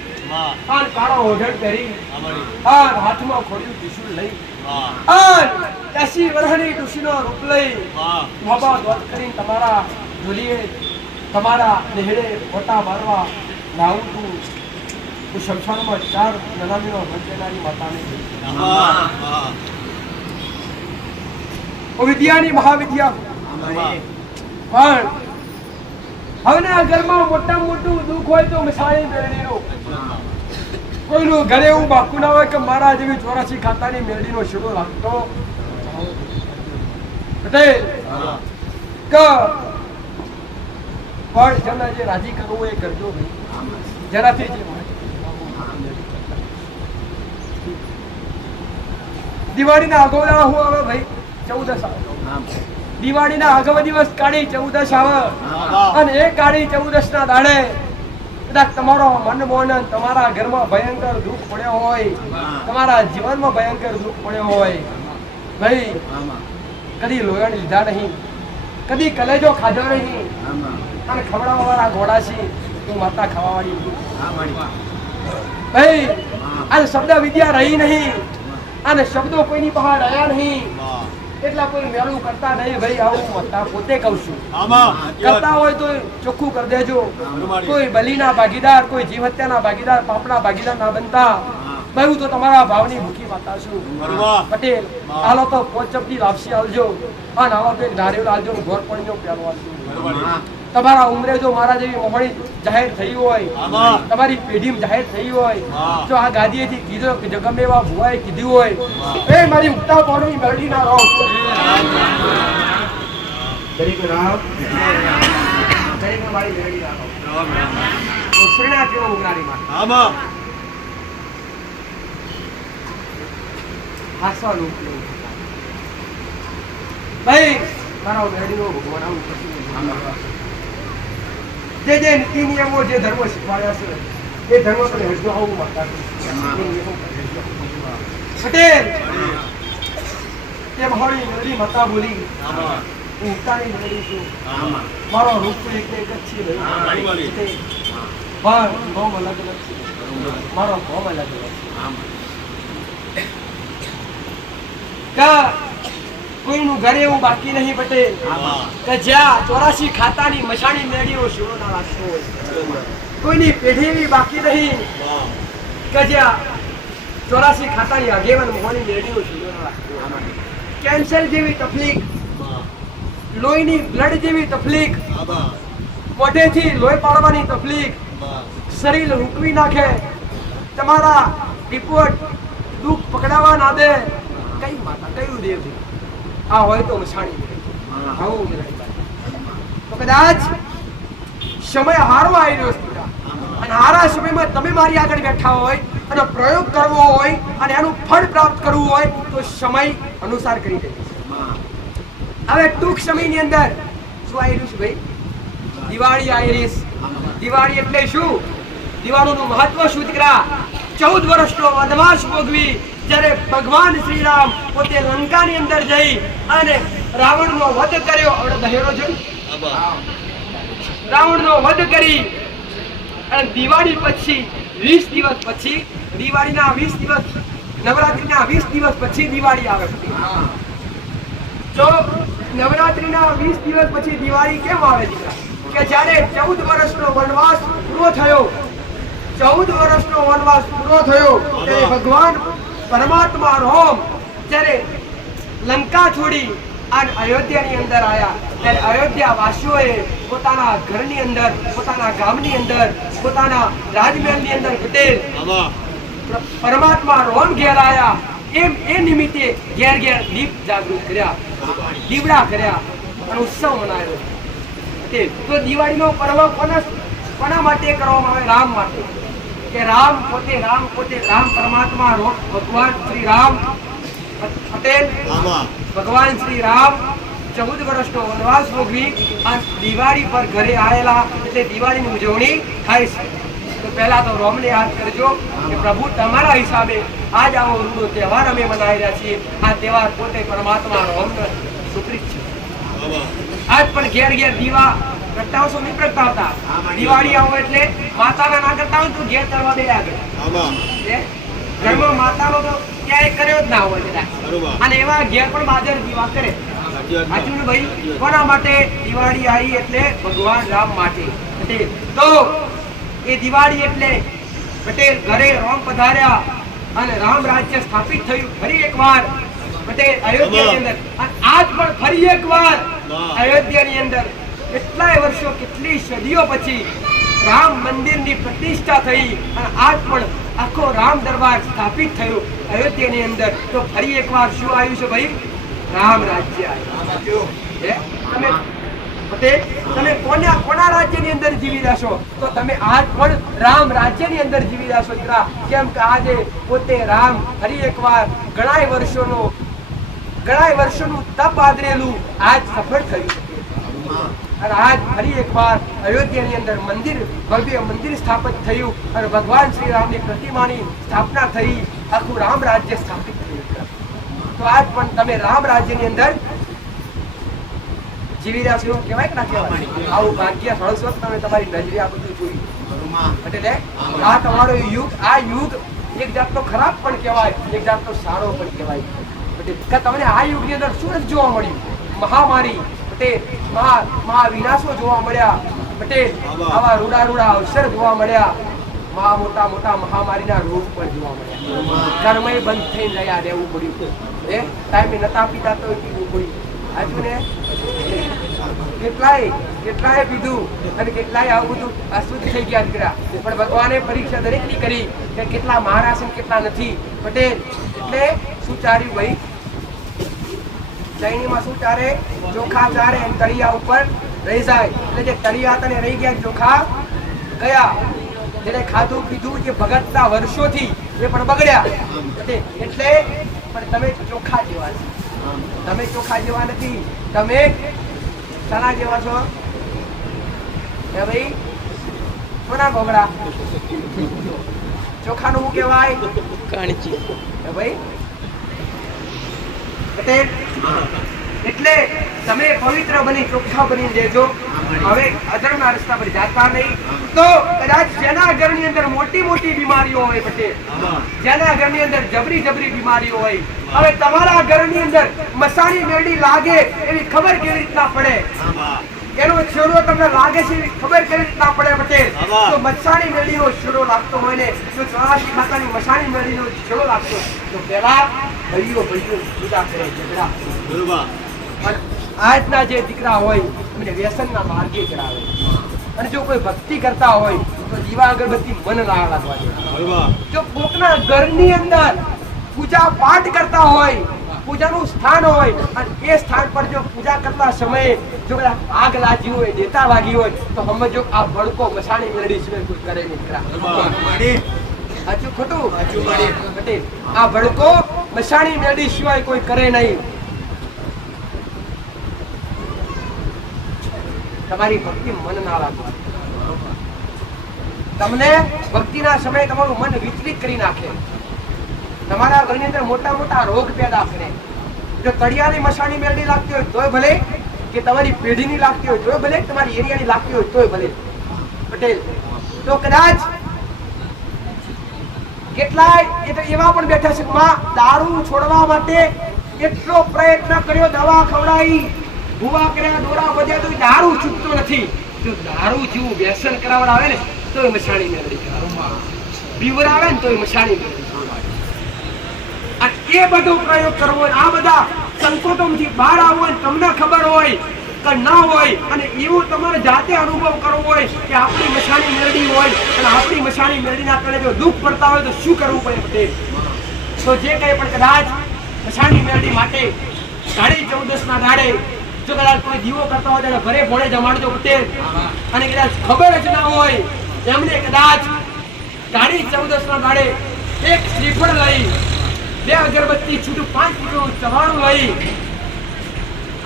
કાળો ઓઢણ પહેરી હાથમાં ખોલ્યું ત્રિશુલ લઈ 80 વર્ષની ડુસીનો રૂપ લઈ બાબા દોત કરીને તમારા ઝૂલીએ તમારા નેહડે ફોટા મારવા લાવું છું હું શમશાનમાં 4 નનામીનો ભજનારી માતાને વિદ્યાની મહાવિદ્યા પણ હવે આ ઘરમાં મોટા મોટું દુઃખ હોય તો મસાણી મેળવીનું કોઈનું ઘરે એવું બાકું ના હોય કે મારા જેવી 84 ખાતાની મેળવીનો શીડો લાગતો પટેલ કે પણ જેને જે રાજી કરવું એ કરજો ભાઈ જેનાથી જે દિવાળીના આગોદા હું આવે ભાઈ 14 દિવાળીના આગવ દિવસ કાળી 14 આવે અને એ કાળી 14 ના દાડે કદાચ તમારો મન મોન તમારા ઘરમાં ભયંકર દુઃખ પડ્યો હોય તમારા જીવનમાં ભયંકર દુઃખ પડ્યો હોય ભાઈ કદી લોહણ લીધા નહીં કદી કલેજો ખાધો નહીં અને ખવડાવવા વાળા ઘોડા છે તું માતા ખાવાવાળી ભાઈ આ શબ્દ વિદ્યા રહી નહીં અને શબ્દો કોઈની બહાર રહ્યા નહીં એટલા કોઈ મેળું કરતા નહીં ભાઈ આવું મતા પોતે કહું છું કરતા હોય તો ચોખ્ખું કરી દેજો કોઈ બલીના ભાગીદાર કોઈ જીવ હત્યાના ભાગીદાર પાપના ભાગીદાર ના બનતા ભાઈ હું તો તમારા ભાવની ભૂખી માતા છું પટેલ હાલો તો પોચપટી લાપસી આવજો અને આવા તો એક ધારેલો આવજો ઘોર પડીનો પ્યાલો આવજો તમારા ઉંમરે જો મારા જેવી મોહણી જાહેર થઈ હોય તમારી પેઢી જાહેર થઈ હોય જો આ ગાદીએથી કીધો કે ગમે એવા ભુવાએ કીધું હોય એ મારી ઉગતા પાણી મેળવી ના રહો દરેક રાવ દરેક મારી મેળવી ના રહો શ્રીના કેવો ઉગનારી માં હાસવા લોક ભાઈ મારા મેળવીનો ભગવાન આવું જે નીતિ નિયમો જે ધર્મ શીખવાડ્યા છે એ ધર્મ પર હેઠો આવું માતા પટેલ તે મહોળી નદી માતા બોલી હું ઉતારી નડી છું મારો રૂપ એક જ છે પણ ભોમ અલગ અલગ છે મારો ભોમ અલગ અલગ છે કોઈનું ઘરે એવું બાકી નહીં પટેલ કે જ્યાં 84 ખાતાની મશાણી મેળીઓ શીરો ના લાગતો હોય કોઈની પેઢી એવી બાકી નહીં કે જ્યાં 84 ખાતાની આગેવાન મોહની મેળીઓ શીરો ના લાગતો હોય કેન્સર જેવી તકલીફ લોહીની બ્લડ જેવી તકલીફ મોઢેથી લોહી પાડવાની તકલીફ શરીર રૂકવી નાખે તમારા રિપોર્ટ દુઃખ પકડાવા ના દે કઈ માતા કયું દેવ આ હોય તો મસાણી આવું તો કદાચ સમય હારો આવી રહ્યો અને આરા સમયમાં તમે મારી આગળ બેઠા હોય અને પ્રયોગ કરવો હોય અને એનું ફળ પ્રાપ્ત કરવું હોય તો સમય અનુસાર કરી દઈશ। હવે ટૂંક સમયની અંદર શું આવી રહ્યું છે ભાઈ? દિવાળી આવી રહી છે। દિવાળી એટલે શું? દિવાળીનું મહત્વ શું દીકરા? 14 વર્ષનો વનવાસ ભોગવી જ્યારે ભગવાન શ્રી રામ પોતે લંકાની અંદર જઈ અને રાવણનો વધ કર્યો। આપણે દહેરો છે ને? રાવણનો વધ કરી અને દિવાળી પછી 20 દિવસ પછી, દિવાળીના 20 દિવસ, નવરાત્રીના 20 દિવસ પછી દિવાળી આવે છે। જો નવરાત્રીના 20 દિવસ પછી દિવાળી કેમ આવે દીકરા? કે જ્યારે 14 વર્ષનો વનવાસ પૂરો થયો, 14 વર્ષનો વનવાસ પૂરો થયો ત્યારે ભગવાન પરમાત્મા રામ જ્યારે લંકા છોડી અને અયોધ્યાની અંદર આવ્યા ત્યારે અયોધ્યા વાસીઓએ પોતાના ઘરની અંદર, પોતાના ગામની અંદર, પોતાના રાજમહેલની અંદર પટેલ પરમાત્મા રામ ઘેર આવ્યા એમ એ નિમિત્તે ઘેર ઘેર દીપ જાગૃત કર્યા, દીવડા કર્યા અને ઉત્સવ મનાયો। તો દિવાળીનો પર્વ કોના માટે કરવામાં આવે? રામ માટે। કે રામ પોતે રામ પરમાત્મા ભગવાન શ્રી રામ પટેલ, ભગવાન શ્રી રામ 14 વર્ષનો વનવાસ ભોગવી અને દિવાળી પર ઘરે આવેલા એટલે દિવાળીની ઉજવણી થાય છે। તો પહેલા તો રામને યાદ કરજો કે પ્રભુ તમારા હિસાબે આજ આવો રૂડો તહેવાર અમે મનાવી રહ્યા છીએ। આ તહેવાર પોતે પરમાત્મા રામનો સુપ્રીત છે। આજ પણ ઘેર ઘેર દીવા પ્રગટાવશો નહીં પ્રગટાવતા? દિવાળી આવો એટલે માતાના ના કરતા હોય તો ઘેર કરવા દે આગળ ઘરમાં માતાનો તો ક્યાંય કર્યો જ ના હોય બધા, અને એવા ઘેર પણ બાજર દીવા કરે। સાચું ને ભાઈ? કોના માટે દિવાળી આવી? એટલે ભગવાન રામ માટે। તો એ દિવાળી એટલે પટેલ ઘરે રામ પધાર્યા અને રામ રાજ્ય સ્થાપિત થયું ફરી એકવાર પટેલ અયોધ્યાની અંદર। અને આજ પણ ફરી એકવાર અયોધ્યાની અંદર કેટલાય વર્ષો, કેટલી સદીઓ પછી રામ મંદિરની પ્રતિષ્ઠા થઈ અને આજ પણ આખો રામ દરબાર સ્થાપિત થયો અયોધ્યાની અંદર। તો ફરી એકવાર શું આવ્યું છે ભાઈ? રામ રાજ્ય આવ્યું। તમે કોના રાજ્યની અંદર જીવી રહ્યા છો? તો તમે આજ પણ રામ રાજ્યની અંદર જીવી રહ્યા છો દીકરા। કેમ કે આજે પોતે રામ ફરી એકવાર ઘણા વર્ષોનું તપ આદરેલું આજ સફળ થયું છે અને આજ ફરી એકવાર અયોધ્યાની અંદર ભવ્ય મંદિર સ્થાપિત થયું અને ભગવાન શ્રી રામની પ્રતિમાની સ્થાપના થઈ, આખું રામ રાજ્ય સ્થાપિત થયું। તો આજ પણ તમે રામ રાજ્યની અંદર જીવી રહ્યા છો કહેવાય કે ના કહેવાય? આવું ભાગ્ય હળસો તમે તમારી નજરે આ બધું જોયું એટલે આ તમારો યુગ, આ યુગ એક જાતનો ખરાબ પણ કહેવાય, એક જાતનો સારો પણ કહેવાય। તમને આ યુગની અંદર શું જોવા મળ્યું? મહામારી મહા વિનાશો જોવા મળ્યા પટેલ, આવા રૂડા અવસર જોવા મળ્યા, મોટા મહામારીના રોગ પણ જોવા મળ્યા, કર્મય બંધ થઈને રહ્યા રહેવું પડ્યું, ટાઈમે નતા પીતા તો પીવું પડ્યું। આજુ ને કેટલાય પીધું અને કેટલાય આવું બધું અશુદ્ધ થઈ ગયા દીકરા, પણ ભગવાને પરીક્ષા દરેકની કરી કે કેટલા મહારાજ કેટલા નથી પટેલ। એટલે શું ચાર્યું ભાઈ? ચૈનીમાં શું ચારે? ચોખા ચારે તળિયા ઉપર રહી જાય એટલે જે તળિયા હતા ને રહી ગયા, ચોખા ગયા, જેને ખાધું પીધું જે ભગતના વર્ષોથી એ પણ બગડ્યા। એટલે પણ તમે ચોખા જેવા છો, તમે ચોખા જેવા નથી, તમે શાના જેવા છો? હે ભાઈ? કોના ગોગડા? ચોખાનું શું કહેવાય? કાણચી। હે ભાઈ? એટલે તમે પવિત્ર બની ચોખ્ખા બની લેજો। હવે અધર્મના રસ્તા પર જાતા નહીં। તો કદાચ જેના ઘરની અંદર મોટી બીમારીઓ હોય પટેલ, જેના ઘરની અંદર જબરી બીમારીઓ હોય, હવે તમારા ઘરની અંદર મસાણી મેળી લાગે એવી ખબર કેવી રીતના પડે? એનો છેડો તમને લાગે છે એવી ખબર કેવી રીતના પડે પટેલ? તો મસાણી મેળીનો છેડો લાગતો હોય ને, જો 84 માતાની મસાણી મેળીનો છેડો લાગતો તો પેલા ભાઈઓ પૂજા કરે ઝઘડા। પણ આજના જે દીકરા હોય એમને વ્યસનના માર્ગે ચડાવે, અને જો કોઈ ભક્તિ કરતા હોય તો દીવા અગરબત્તી મન ના લાગવા દે। જો કોકના ઘરની અંદર પૂજા પાઠ કરતા હોય પૂજાનું સ્થાન હોય અને એ સ્થાન પર જો પૂજા કરતા સમયે જો કદાચ આગ લાગી હોય, દેતા વાગી હોય, તો સમજો આ ભડકો મસાણી મેળડી સિવાય કોઈ કરે નહીં ખરા. સાચું ખોટું? પટેલ, આ ભડકો મસાણી મેળડી સિવાય કોઈ કરે નહીં. તમારી ભક્તિ મન ના લાગે, તમને ભક્તિના સમયે તમારું મન વિચલિત કરી નાખે, તમારા ઘરની અંદર મોટા મોટા રોગ પેદા કરે. જો તળિયાની મસાણી મેળડી લાગતી હોય તોય ભલે, કે તમારી પેઢીની લાગતી હોય તોય ભલે, તમારી એરિયાની લાગતી હોય તોય ભલે. પટેલ, તો કદાચ કેટલાય એવા પણ બેઠા છે માં દારૂ છોડવા માટે એટલો પ્રયત્ન કર્યો, દવા ખવડાવી, ભૂવા કર્યા, દોરા વધ્યા, તો દારૂ છૂટતો નથી. જો દારૂ જેવું વ્યસન કરાવડાવે ને તો એ મસાણી મેળડી કરાવે, બીવરાવે ને તો એ મસાણી મેળડી. એ બધો પ્રયોગ કરવો હોય, આ બધા સંકોચોમાંથી બહાર આવવું હોય, તમને ખબર હોય કે ના હોય, અને એવું તમારે જાતે અનુભવ કરવો હોય કે આપણી મસાણી મેળડી હોય અને આપણી મસાણી મેળડીના કારણે જો દુઃખ પડતા હોય તો શું કરવું પડે પટેલ? તો જે કંઈ પણ કદાચ મસાણી મેળડી માટે કાળી ચૌદસના દાડે જો કદાચ કોઈ દીવો કરતા હોય ત્યારે ઘરે ભોળે જમાડજો પટેલ. અને કદાચ ખબર જ ના હોય એમને કદાચ કાળી ચૌદસના દાડે એક શ્રીફળ લઈ, 2 અગરબત્તી છૂટું 5 છૂટું ચવાણું લઈ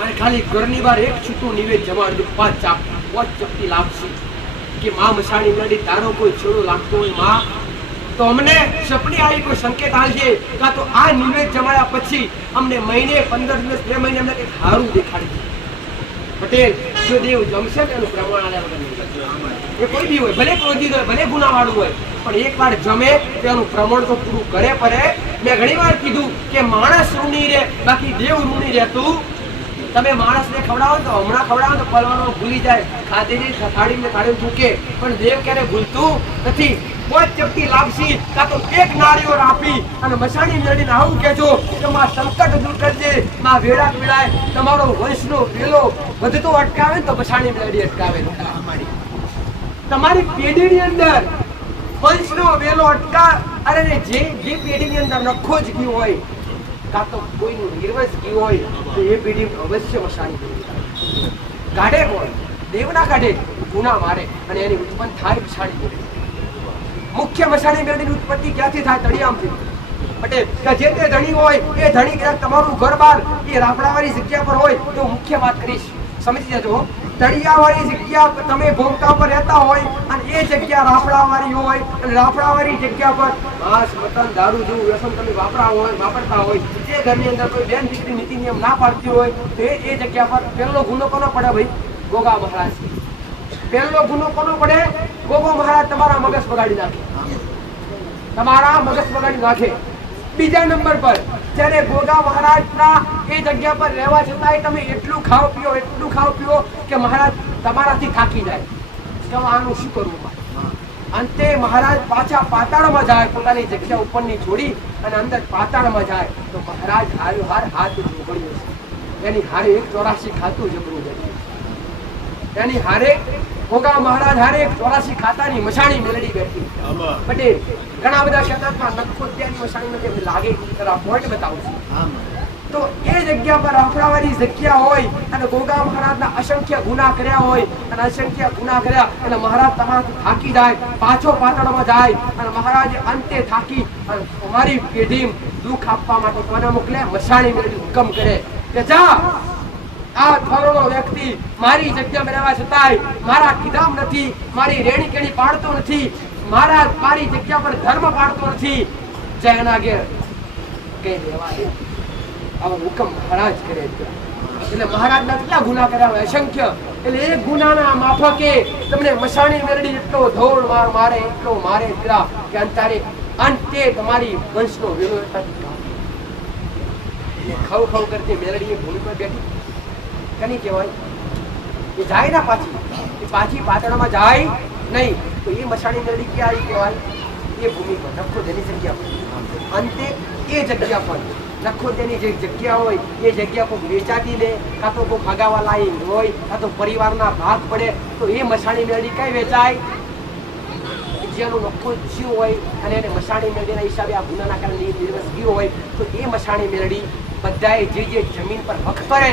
અને ખાલી ઘરની બહાર એક છૂટું નિવેદ જમાડજો. 5 ચપટી લાગશે કે માં મસાણી મેળડી તારો કોઈ છેડો લાગતો હોય માં, તો અમને સપને આવી કોઈ સંકેત આવશે, કાં તો આ નિવેદ જમાડ્યા પછી અમને મહિને 15 દિવસ 2 મહિને અમને કંઈક સારું દેખાડી. પટેલ, જો દેવ જમશે ને એનું પ્રમાણ આલ્યા વગર એ કોઈ બી હોય, ભલે ક્રોધિત હોય, ભલે ગુનાવાળું હોય, પણ એક વાર જમે તેનું પ્રમાણ તો પૂરું કરે પડે. મેં ઘણી વાર કીધું કે માણસ ઋણી રહે, બાકી દેવ ઋણી રહેતું. તમે માણસને ખવડાવો તો હમણાં ખવડાવો તો પલવાનો ભૂલી જાય, ખાધેલી થાળીને થાળી મૂકે, પણ દેવ ક્યારે ભૂલતું નથી. 5 ચપટી લાપસી કાં તો 1 નાળિયેર આપી અને મસાણી મેળડીને આવું કહેજો કે માં સંકટ દૂર કરજે, માં વેળા પીડાય, તમારો વંશનો વેલો વધતો અટકાવે ને તો મસાણી મેળડી અટકાવે. તમારી પેઢીની અંદર વંશનો વેલો અરે જે પેઢીની અંદર નખો જ ગયો હોય, કાં તો કોઈનું નિર્વંશ ગયું હોય, તો એ પેઢી અવશ્ય મસાણી કાઢે. કોણ દેવના કાઢે, ગુના મારે અને એની ઉત્પન્ન થાય મસાણી મેળડી. મુખ્ય મસાણી મેળડીની ઉત્પત્તિ ક્યાંથી થાય? તળિયામથી. પટેલ, કે જે તે ધણી હોય એ ધણી કદાચ તમારું ઘર બાર એ રાફડાવાળી જગ્યા પર હોય તો મુખ્ય વાત કરીશ, સમજી જજો. તળિયાવાળી જગ્યા તમે ભોગતા પર રહેતા હોય અને એ જગ્યા રાફડાવાળી હોય અને રાફડાવાળી જગ્યા પર માંસ, મટન, દારૂ જેવું વ્યસન તમે વાપરતા હોય, જે ઘરની અંદર કોઈ બેન દીકરી નીતિ નિયમ ના પાડતી હોય તો એ જગ્યા પર પહેલો ગુનો કોનો પડે ભાઈ? ગોગા મહારાજ. પહેલો ગુનો કોનો પડે? ગોગો મહારાજ તમારા મગજ બગાડી નાખે, તમારા મગજ બગાડી નાખે. બીજા નંબર પર જ્યારે ગોગા મહારાજના એ જગ્યા પર રહેવા છતાંય તમે એટલું ખાઓ પીઓ કે મહારાજ તમારાથી થાકી જાય કે આનું શું કરવું. અંતે મહારાજ પાછા પાતાળમાં જાય, પોતાની જગ્યા ઉપરની છોડી અને અંદર પાતાળમાં જાય તો મહારાજ હાર હાથ જોગડ્યો છે, એની હારે 84 ખાતું જબરું જાય, એની હારે ગોગા મહારાજ હારે 84 ખાતાની મસાણી મેળડી બેઠી. પટેલ, ઘણા બધા ક્ષેત્રમાં નખોત્યાની મસાણી નથી લાગે, પોઈન્ટ બતાવું છું. તો એ જગ્યા પર રાફડાવાળી જગ્યા હોય અને ગોગા મહારાજના અસંખ્ય ગુના કર્યા હોય અને અસંખ્ય ગુના કર્યા અને મહારાજ તમારાથી થાકી જાય, પાછો પાતાળમાં જાય અને મહારાજ અંતે થાકી અને તમારી પેઢી દુઃખ આપવા માટે કોને મોકલે? મસાણી મેળડી હુકમ કરે કે જા, આ ફલાણો વ્યક્તિ મારી જગ્યામાં રહેવા છતાંય મારા કીધામ નથી, મારી રેણી કેણી પાડતો નથી, મારી જગ્યા પર ધર્મ પાડતો નથી, જેના ઘેર કઈ રહેવા દે. આવો હુકમ મહારાજ કરે. એટલે મહારાજના કેટલા ગુના કર્યા હોય? અસંખ્ય. એટલે એક ગુનાના માફકે તમને મસાણી મેળડી એટલો ધોળ મારે, એટલો મારે પીડા કે અંતે તમારી વંશનો વેલો ખવ કરતી મેળડી ભૂમિ પર બેઠી. કની કહેવાય? એ જાય ના પાછી પાટણમાં જાય નહીં તો એ મસાણી મેળડી ક્યાં આવી કહેવાય? એ ભૂમિ પર નખો તેની જગ્યા પર, અંતે એ જગ્યા પર નખો તેની જે જગ્યા હોય એ જગ્યા કોઈ વેચાતી લે, કાં તો કોઈ ફગાવા લાવી હોય, કાં તો પરિવારના ભાગ પડે તો એ મસાણી મેળડી કઈ વેચાય? જેનું નખો જીવ હોય અને એને મસાણી મેળડીના હિસાબે આ ગુનાના કારણે નિર્વસ ગયો હોય તો એ મસાણી મેળડી બધાએ જે જમીન પર હક કરે,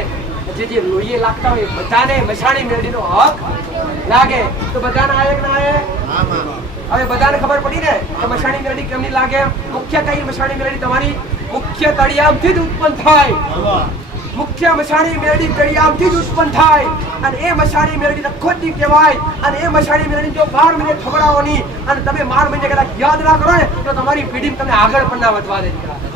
જે લોહીએ લાગતા હોય બધાને મશાણી મેળવીનો હક લાગે. તો બધાને આવે કે ના આવે? હવે બધાને ખબર પડી ને કે મશાણી મેળવી કેમની લાગે. મુખ્ય કઈ મશાણી મેળવી તમારી મુખ્ય તળિયામથી જ ઉત્પન્ન થાય. મુખ્ય મશાણી મેળવી તળિયામથી જ ઉત્પન્ન થાય અને એ મશાણી મેળવી રખોટી કહેવાય. અને એ મશાણી મેળવી જો 12 મહિને ખવડાવવાની અને તમે 12 મહિને કદાચ યાદ ના કરો ને તો તમારી પેઢી તમને આગળ પણ ના વધવા દે,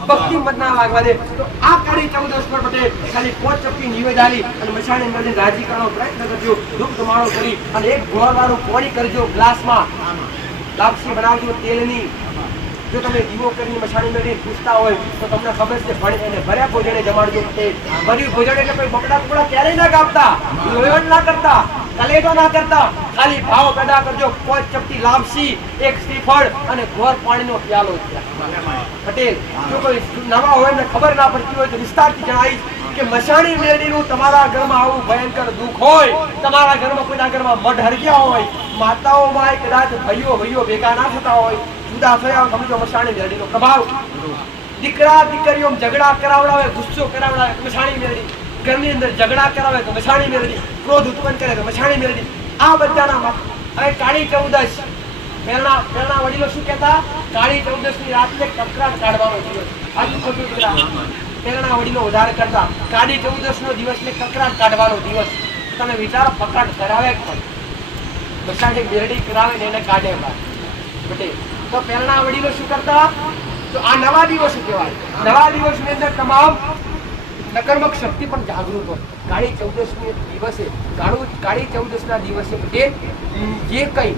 ભક્તિ મત ના લાગવા દે. તો આ કાળી 14 પર પટેલ ખાલી 5 ચપટી નિવેદાલી અને મશાણી મેળવી રાજી કરવાનો પ્રયત્ન કરજો. ધૂપ ધમાડો કરી અને એક ગોળવાળું પાણી કરજો ગ્લાસમાં. લાપસી બનાવજો તેલની. જો તમે દીવો કરીને મશાણી મેળવી પૂછતા હોય તો તમને ખબર છે ભણી એને ભર્યા ભોજને જમાડજો. ભર્યું ભોજન એટલે કોઈ બકડા કુકડા ક્યારેય ના કાપતા, લોહણ ના કરતા, કલેજો ના કરતા. ખાલી ભાવ પેદા કરજો. 5 ચપટી લાપસી, એક શ્રીફળ અને ગોળ પાણીનો પ્યાલો. પટેલ જો કોઈ નવા હોય ને ખબર ના પડતી હોય તો વિસ્તારથી જણાવીશ કે મશાણી મેળવીનું તમારા ઘરમાં આવું ભયંકર દુઃખ હોય, તમારા ઘરમાં કોઈના ઘરમાં મઢ હરગ્યા હોય, માતાઓમાં કદાચ ભાઈઓ ભેગા ના થતા હોય, જુદા થયા હોય, સમજો મશાણી મેળવીનો પ્રભાવ. દીકરા દીકરીઓ ઝઘડા કરાવડાવે, ગુસ્સો કરાવડાવે તો મશાણી મેળવી. ઘરની અંદર ઝઘડા કરાવે તો મશાણી મેળવી. ક્રોધ ઉત્પન્ન કરે તો મશાણી મેળવી. આ બધાના હવે કાળી 14 પહેલા વડીલો શું કહેતા? કાળી 14 ની રાત્રે કકરાટ કાઢવાનો દિવસ. આજુ ખોટું પહેલા વડીલો ઉધાર કરતા કાળી 14 નો દિવસ ને કકરાટ કાઢવાનો દિવસ. તમે વિચારો કકરાટ કરાવે પણ મશાણી મેળવી કરાવે ને એને કાઢે બહાર. તો પહેલા વડીલો શું કરતા? તો આ નવા દિવસો કહેવાય. નવા દિવસની અંદર તમામ નકર્મક શક્તિ પણ જાગૃત હોય. કાળી 14 દિવસે કાળી 14 ના દિવસે જે કઈ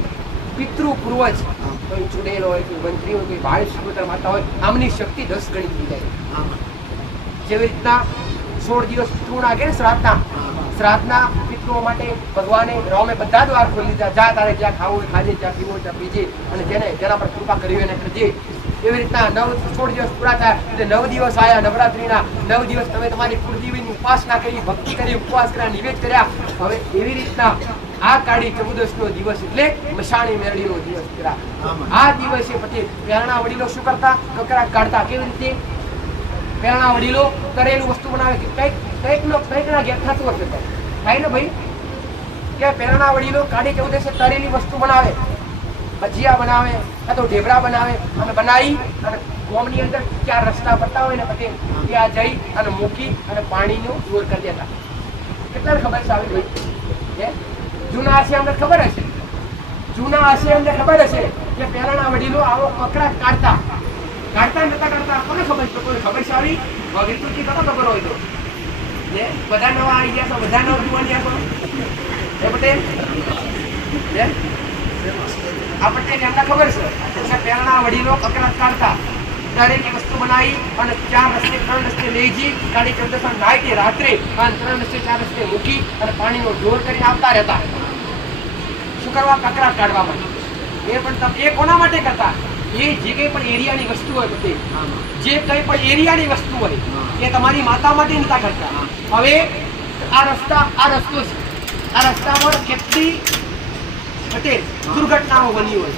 પિતૃ પૂર્વજ કોઈ ચૂડેલ હોય, કોઈ મંત્રી હોય, કોઈ ભાઈ સુપુત્ર માતા હોય, આમની શક્તિ 10 ગણી થઈ જાય. જેવી રીતના 16 દિવસ પિતૃના કે શ્રાદ્ધના પિતૃઓ માટે ભગવાને રામે બધા દ્વાર ખોલી દીધા. જા તારે જ્યાં ખાવું હોય ખાજે, જ્યાં પીવું ત્યાં પીજે અને જેના પર કૃપા કરી એને કરજે. એવી રીતના 16 દિવસ પૂરા થયા એટલે 9 દિવસ આવ્યા નવરાત્રીના. 9 દિવસ તમે તમારી કુળદેવીની ઉપાસના કરી, ભક્તિ કરી, ઉપવાસ કર્યા, નિવેદ કર્યા. હવે એવી રીતના આ કાળી 14 નો દિવસ એટલે મશાણી મેળવીનો દિવસ કર્યા. આ દિવસે પછી પહેલાના વડીલો શું કરતા? કકરાટ કાઢતા. કેવી રીતે? પહેલાના વડીલો તરેલું વસ્તુ બનાવે કે કંઈક ના ઘેર થતું હશે થાય ને ભાઈ, કે પહેલાના વડીલો કાળી 14 તરેલી વસ્તુ બનાવે, ભજીયા બનાવે કાં તો ઢેબરા બનાવે અને બનાવી અને ગોમની અંદર 4 રસ્તા પડતા હોય ને પછી ત્યાં જઈ અને મૂકી અને પાણીનો જોર કરી દેતા. કેટલાને ખબર છે આવી ભાઈ? જૂના હશે અમને ખબર હશે કે પહેલાના વડીલો આવો કકડાટ કાઢતા નતા કાઢતા. કોને ખબર છે? કોઈ ખબર છે આવી? વિકૃતિ કરો ખબર હોય તો બધા નવા આવી ગયા છો, બધા નવા જોવાની આપો પટેલ આ પટેલ એમને ખબર છે પહેલાના વડીલો કકડાટ કાઢતા, દરેક વસ્તુ બનાવી અને 3 રસ્તે લઈ જઈ કાળી 14 નાઈટે રાત્રે અને 3 રસ્તે 4 રસ્તે મૂકી અને પાણીનો જોર કરીને આવતા રહેતા. શું કરવા? કકડાટ કાઢવા માટે. એ પણ એ કોના માટે કરતા? એ જે કંઈ પણ એરિયાની વસ્તુ હોય બધી, જે કંઈ પણ એરિયાની વસ્તુ હોય એ તમારી માતા માટે નતા કરતા. હવે આ રસ્તો છે, આ રસ્તા પર કેટલી પટેલ દુર્ઘટનાઓ બની હોય.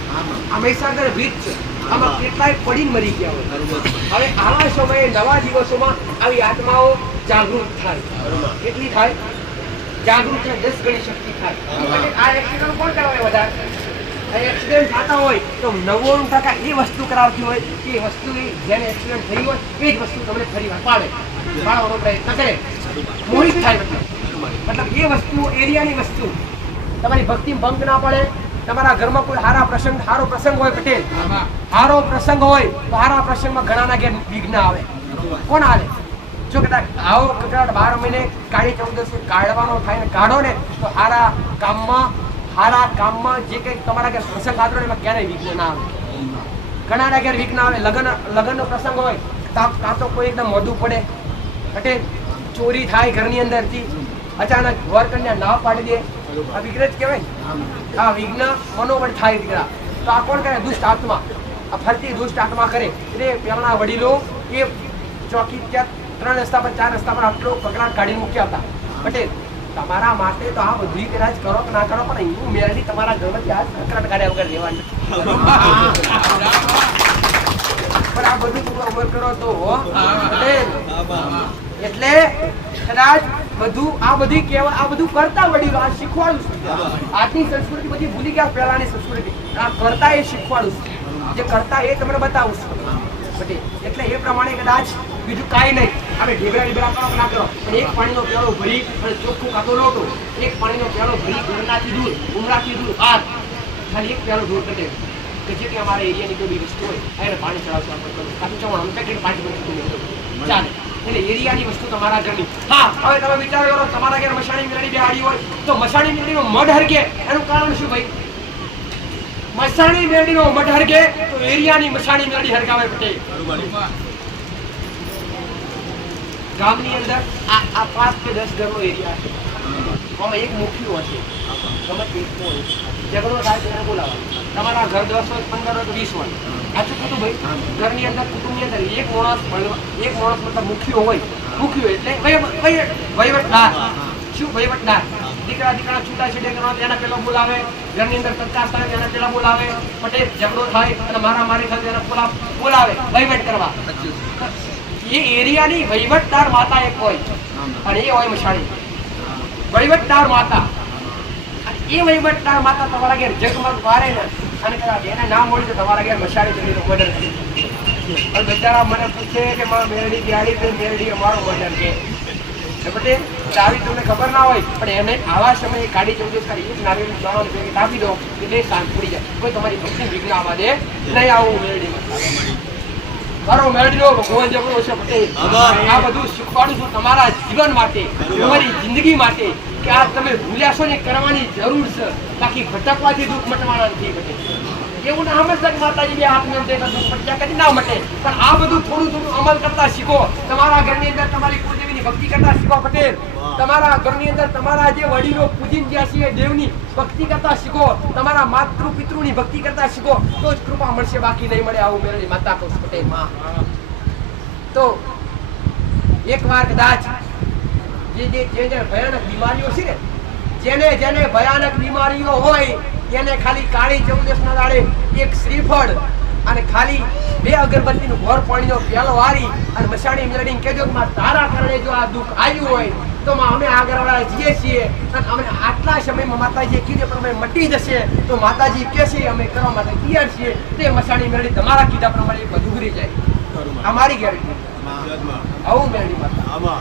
આ મહીસાગર બ્રિજ છે, આમાં કેટલાય પડીને મરી ગયા હોય. હવે આવા સમયે નવા દિવસોમાં આવી આત્માઓ જાગૃત થાય. કેટલી થાય? જાગૃત થાય 10 ગણી શક્તિ થાય. આ એક્સિડન્ટ કોણ કરાવે? વધારે એક્સિડન્ટ થતા હોય તો 99% એ વસ્તુ કરાવતી હોય કે વસ્તુ જેને એક્સિડન્ટ થઈ હોય એ જ વસ્તુ તમને ફરી વાર પાડવાનો પ્રયત્ન કરે, મોહિત થાય. મતલબ એ વસ્તુ એરિયાની વસ્તુ તમારી ભક્તિ ભંગ ના પડે. તમારા ઘરમાં કોઈ સારો પ્રસંગ હોય પટેલ, સારો પ્રસંગ હોય તો સારા પ્રસંગમાં ઘણાના ઘેર વિઘ્ન આવે. કોણ આવે? જો કદાચ આવો કકડાટ 12 મહિને કાળી 14 કાઢવાનો થાય ને કાઢો ને તો સારા કામમાં જે કંઈક તમારા ઘેર પ્રસંગ આદરો એમાં ક્યારેય વિઘ્ન ના આવે. ઘણાના ઘેર વિઘ્ન આવે. લગ્નનો પ્રસંગ હોય કાં તો કોઈ એકદમ મોઢું પડે પટેલ, ચોરી થાય ઘરની અંદરથી, અચાનક વર કન્યા ના પાડી દે, આ વિઘ્ન જ કહેવાય. આ વિઘ્ન મનોબળ થાય દીકરા. તો આ કોણ કરે? દુષ્ટ આત્મા. આ ફરતી દુષ્ટ આત્મા કરે. એટલે પહેલાના વડીલો એ ચોકી ત્યાં 3 રસ્તા પર 4 રસ્તા પર આટલો કકડાટ કાઢી મૂક્યા હતા. પટેલ તમારા માટે તો આ બધું કદાચ કરો કે ના કરો પણ એવું મેળવી તમારા ઘરમાંથી આ કકડાટ કાઢ્યા વગર લેવાનું. પણ આ બધું તમે અમર કરો તો પટેલ એટલે કદાચ આ બધું કરતા વડીલો આ શીખવાડું છું. આજની સંસ્કૃતિ બધી ભૂલી ગયા, પહેલાની સંસ્કૃતિ. આ કરતા એ શીખવાડું છું, જે કરતા એ તમને બતાવું છું. એટલે એ પ્રમાણે કદાચ બીજું કાંઈ નહીં. આપણે ઢીબરા કરો ના કરો, પણ એક પાણીનો પ્યાલો ભરી અને ચોખ્ખું કાતો લોટો, એક પાણીનો પ્યાલો ભરી ઘરનાથી દૂર, ઉમરાથી દૂર, ખાલી એક પ્યાલો દૂર કરી દેવું કે જેથી અમારા એરિયાની કોઈ બી વસ્તુ હોય એને પાણી ચડાવશું આપણે કરું કાપી ચવાણું પેકેટ 5 મિનિટ ચાલે. એટલે એરિયાની વસ્તુ તમારા ઘરની. હા, હવે તમે વિચાર કરો તમારા ઘર મસાણી મેળડી બેહાડી હોય તો મસાણી મેળડીનો મઢ હરકે એનું કારણ શું ભાઈ? મસાણી મેળડીનો મઢ હરકે તો એરિયાની મસાણી મેળડી હરગાવે પટેલ. ગામની અંદર આ 5 કે 10 ઘરનો એરિયા છે. આમાં એક મુખ્ય હશે, ગમે એકનો હોય, ઝઘડો થાય તેને બોલાવવા. તમારા ઘર 10 હોય, 15 હોય, 20 હોય, સાચું કીધું ભાઈ? ઘરની અંદર કુટુંબની અંદર એક માણસ મતલબ મુખ્ય હોય. મુખ્ય એટલે વહીવટદાર. શું વહીવટદાર? દીકરા છૂટા છેડે કરવા તેના પેલો બોલાવે, ઘરની અંદર તત્કાશ થાય તેના પેલા બોલાવે, પટેલ ઝઘડો થાય અને મારામારી થાય તેના બોલાવે વહીવટ કરવા. એ એરિયાની વહીવટદાર માતા એક હોય અને એ હોય મશાણી વહીવટદાર માતા. એ વહીવટદાર માતા તમારા ઘેર જગમગ વારે ને અને કદાચ એને ના મળી તો તમારા ઘેર મશાણી જમીનો મર્ડર કરી. પણ બિચારા મને પૂછે કે માં મેરડી બિહાડી તો મેરડી અમારો મર્ડર કે પટેલ આવી તમને ખબર ના હોય, પણ એને આવા સમયે કાઢી ચૌદસ કરી એક નારિયેળ જવાનું ભેગી આપી દો એટલે શાંત પડી જાય. કોઈ તમારી ભક્તિ વિઘ્ન આવવા દે નહીં. આવું મેરડી મારો મેળડીનો ભગવાન જબરો છે પટેલ. આ બધું શીખવાડું છું તમારા જીવન માટે, તમારી જિંદગી માટે કે આ તમે ભૂલ્યા છો ને કરવાની જરૂર છે. બાકી ભટકવાથી દુઃખ મટવાના નથી પટેલ. એવું ના સમજતા કે માતાજી બે હાથ મેળવે તો દુઃખ મટ્યા કદી ના મટે. પણ આ બધું થોડું અમલ કરતા શીખો. તમારા ઘરની અંદર તમારી કુળદેવીની ભક્તિ કરતા શીખો પટેલ. તમારા ઘરની અંદર તમારા જે વડીલો પૂજીન ગયા છે દેવની ભક્તિ કરતા શીખો. તમારા માતૃ પિતૃની ભક્તિ કરતા શીખો તો જ કૃપા મળશે, બાકી નહીં મળે. આવું મેળવી માતા કહું પટેલ માં. તો એકવાર કદાચ જે ભયાનક બીમારીઓ છે ને, જેને ભયાનક બીમારીઓ હોય એને ખાલી કાળી ચૌદસ ના દાડે એક શ્રીફળ અને ખાલી 2 અગરબત્તીનું ઘોર પાણીનો પ્યાલો વારી અને મસાણી મેળડીને કહેજો કે તારા કારણે જો આ દુઃખ આવ્યું હોય તો અમે આગળવાળા જઈએ છીએ અને અમે આટલા સમયમાં માતાજીએ કીધું પ્રમાણે મટી જશે તો માતાજી કહેશે અમે કરવા માટે તૈયાર છીએ. તે મસાણી મેળડી તમારા કીધા પ્રમાણે ઉઘરી જાય. અમારી ગેરંટી. આવું મેળડી માતા.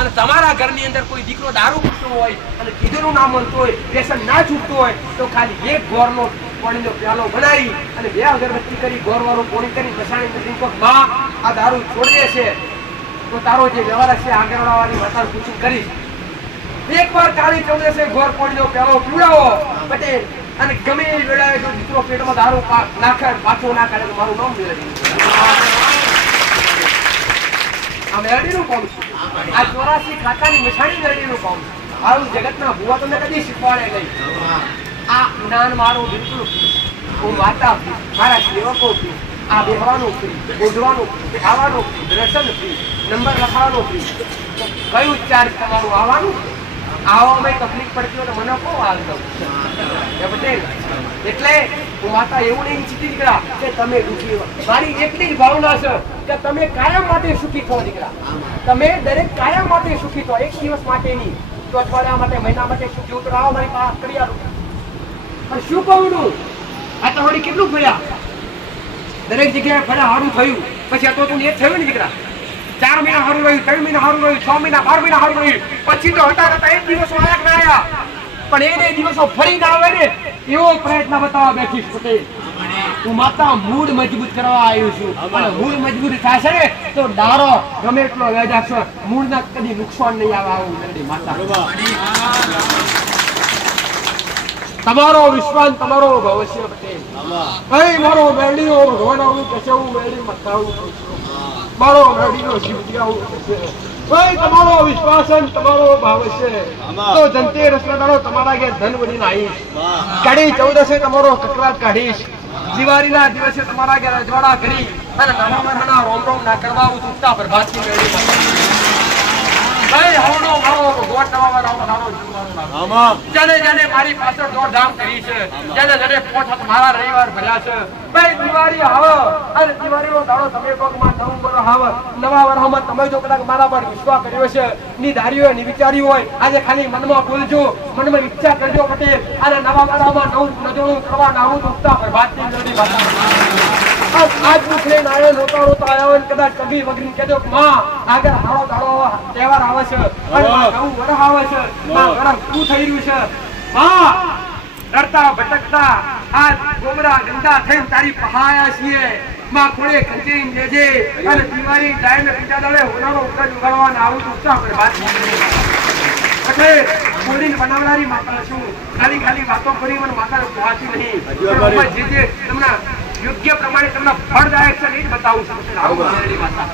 અને તમારા ઘરની અંદર કોઈ દીકરો દારૂ પીતો હોય અને કીધું ના મળતું હોય, વ્યસન ના છૂટતું હોય તો ખાલી એક ઘોરનો પાણીનો પ્યાલો બનાવી અને 2 અગરબત્તી કરી ઘોરવાળું પોણી કરી મસાણી મેળડી માં આ દારૂ છોડીએ છે તો તારો જે વ્યવહાર છે આગળવાળાની માતા પૂછું કરીશ. એકવાર કાળી ચૌદસે ઘોર પાણીનો પ્યાલો પીવડાવો પટેલ અને ગમે એ વેળાએ જો દીકરો પેટમાં દારૂ નાખે પાછો ના કાઢે તો મારું નામ મેળવી. આ મેળડીનું કામ છે. આ 84 ખાતાની મસાણી મેળડીનું કામ છે. આવું જગતના ભુવા તમને કદી શીખવાડે નહીં. આ જ્ઞાન મારું બિલકુલ હું માતા મારા સેવકો ફ્રી, આ બેહવાનું ફ્રી, બોધવાનું ફ્રી, ખાવાનું ફ્રી, દર્શન ફ્રી, નંબર લખાવાનું ફ્રી. કયું ચાર્જ તમારું આવવાનું? આવવામાં તકલીફ પડતી હોય તો મને કહો આવતો પટેલ. એટલે હું માતા એવું નહીં ઈચ્છતી દીકરા કે તમે દુઃખી હો. મારી એકલી જ ભાવના છે કે તમે કાયમ માટે સુખી થો દીકરા. તમે દરેક કાયમ માટે સુખી થો, એક દિવસ માટે નહીં તો અઠવાડિયા માટે, મહિના માટે સુખી ઉતરાવો મારી પાસે કરી આલો. પણ શું કહું આ તો વળી કેટલું ફર્યા, દરેક જગ્યાએ ફર્યા, સારું થયું. પછી આ તો તું એક થયું ને દીકરા. 4 મહિના સારું રહ્યું, 3 મહિના સારું રહ્યું, 6 મહિના 12 મહિના સારું રહ્યું. પછી તો હતા 1 દિવસ આયા ના આયા, પણ એ દિવસો ફરી ના આવે ને એવો પ્રયત્ન બતાવવા બેઠી પટેલ. હું માતા મૂળ મજબૂત કરવા આવ્યું છું. અને મૂળ મજબૂત થશે ને તો ડારો ગમે એટલો વેજાશે, મૂળના કદી નુકસાન નહીં આવે. આવું મેળડી માતા. તમારો વિશ્વાસ તમારો ભવિષ્ય પટેલ. મારો મેળડીનો ભગવાન આવું કહેશે, હું મેળડી મથાવું છું. મારો મેળડીનો શિવજીયાવું કહેશે. તમારો વિશ્વાસ તમારો ભાવ છે તો ધનતેરસ ના દાડો તમારા ઘેર ધન વધીને આવીશ. કાળી ચૌદસે તમારો કકરાટ કાઢીશ. દિવાળીના દિવસે તમારા ઘેર અજવાળા કરી અને નાના નાના રોમ રોમ ના કરવા ઉઠતા પ્રભાતની મેળવી. ભાઈ હવનો મારો ભગવાન નવા રામ નાનો જીવવાનો નામ જેને જેને મારી પાછળ દોડધામ કરી છે જેને જેને પોત મારા રવિવાર ભર્યા છે ભાઈ દિવાળી આવે અને દિવાળીનો દાડો તમે પગમાં નવું વર્ષ આવે નવા વર્ષમાં તમે જો કદાચ મારા પર વિશ્વાસ કર્યો છે ની ધાર્યું ની વિચાર્યું હોય આજે ખાલી મનમાં બોલજો મનમાં ઈચ્છા કરજો પટેલ અને નવા વર્ષમાં નવું નજોણું કરવા નાવું ઉગતા પ્રભાતની નદી ભાષા આજ પૂછે નાયો રોતા રોતા આવ્યો અને કદાચ કભી વગરી કહેજો કે માં આગળ હારો દાડો તહેવાર આવે છે અને નવું વર્ષ આવે છે માં વર્ષ શું થઈ રહ્યું છે માં ડરતા ભટકતા આ ગોમરા ગંદા થઈને તારી પહાયા છીએ માં ખોળે ખંચીને લેજે અને દિવાળી ટાઈમે બીજા દાડે હોનારો ઉગજ ઉગાડવાના આવું તો ઉત્સાહ પર વાત એટલે બોલીને બનાવનારી માતા છું ખાલી ખાલી વાતો કરી મને માતા કહેવાતી નહીં જે જે તમને યોગ્ય પ્રમાણે તમને ફળદાયક છે એ જ બતાવું છું આવું બોલેલી માતા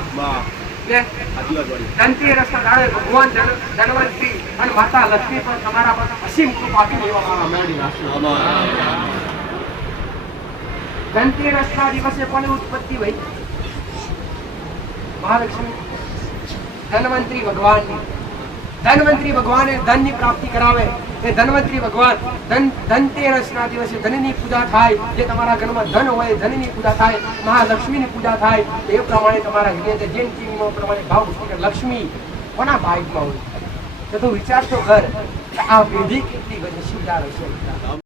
ધનતેરસના દાડે ભગવાન ધન્વંતરી અને માતા લક્ષ્મી પર તમારા પર અસીમ કૃપા આપી દેવામાં મેળવી ધનતેરસના દિવસે કોની ઉત્પત્તિ થઈ મહાલક્ષ્મી ધન્વંતરી ભગવાનની ધન્વંતરી ભગવાને ધનની પ્રાપ્તિ કરાવે એ ધન્વંતરી ભગવાન ધનતેરસના દિવસે ધનની પૂજા થાય જે તમારા ઘરમાં ધન હોય ધનની પૂજા થાય મહાલક્ષ્મીની પૂજા થાય એ પ્રમાણે તમારા હૃદય જૈન ટીમનો પ્રમાણે ભાવ પુસ્તક લક્ષ્મી કોના ભાગમાં હોય તો તું વિચાર તો કર આ પેઢી કેટલી બધી સુધાર હશે